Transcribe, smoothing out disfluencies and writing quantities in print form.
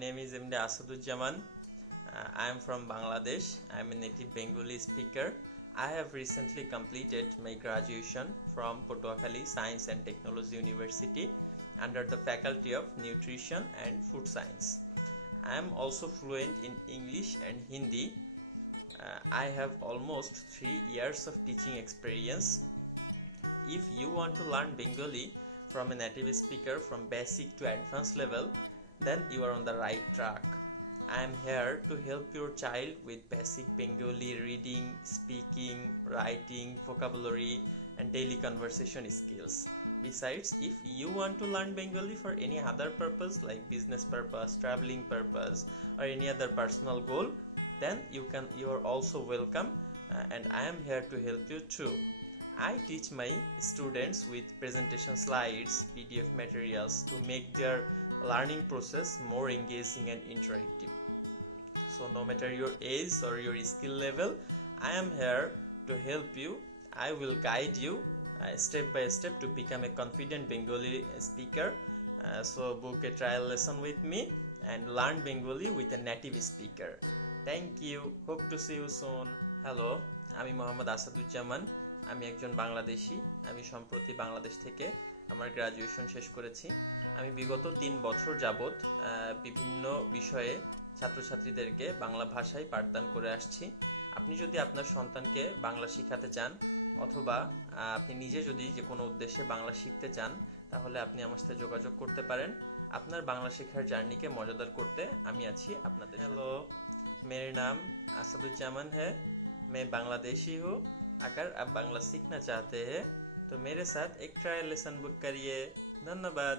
name is MD Asaduzzaman. I am from Bangladesh. I am a native Bengali speaker. I have recently completed my graduation from Patuakhali Science and Technology University under the Faculty of Nutrition and Food Science. I am also fluent in English and Hindi. I have almost 3 years of teaching experience. If you want to learn Bengali from a native speaker from basic to advanced level, then you are on the right track. I am here to help your child with basic Bengali reading, speaking, writing, vocabulary, and daily conversation skills. Besides, if you want to learn Bengali for any other purpose like business purpose, traveling purpose, or any other personal goal, then you are also welcome, and I am here to help you too. I teach my students with presentation slides, PDF materials to make their learning process more engaging and interactive. So no matter your age or your skill level, I am here to help you. I will guide you step by step to become a confident Bengali speaker. So book a trial lesson with me and learn Bengali with a native speaker. Thank you. Hope to see you soon. Hello, আমি মোহাম্মদ আসাদুজ্জামান। আমি একজন বাংলাদেশি। আমি সম্প্রতি বাংলাদেশ থেকে আমার graduation শেষ করেছি। আমি বিগত 3 বছর যাবত বিভিন্ন বিষয়ে ছাত্রছাত্রীদেরকে বাংলা ভাষায় পাঠদান করে আসছি। আপনি যদি আপনার সন্তানকে বাংলা শেখাতে চান অথবা আপনি নিজে যদি যে কোনো উদ্দেশ্যে বাংলা শিখতে চান, তাহলে আপনি আমার সাথে যোগাযোগ করতে পারেন। আপনার বাংলা শেখার জার্নিকে মজাদার করতে আমি আছি আপনাদের। हेलो, मेरा नाम असदुज्जामान है। मैं बांग्लादेशी हूँ। अगर आप बांग्ला सीखना चाहते हैं तो मेरे साथ एक ट्रायल लेसन बुक करिए। धन्यवाद।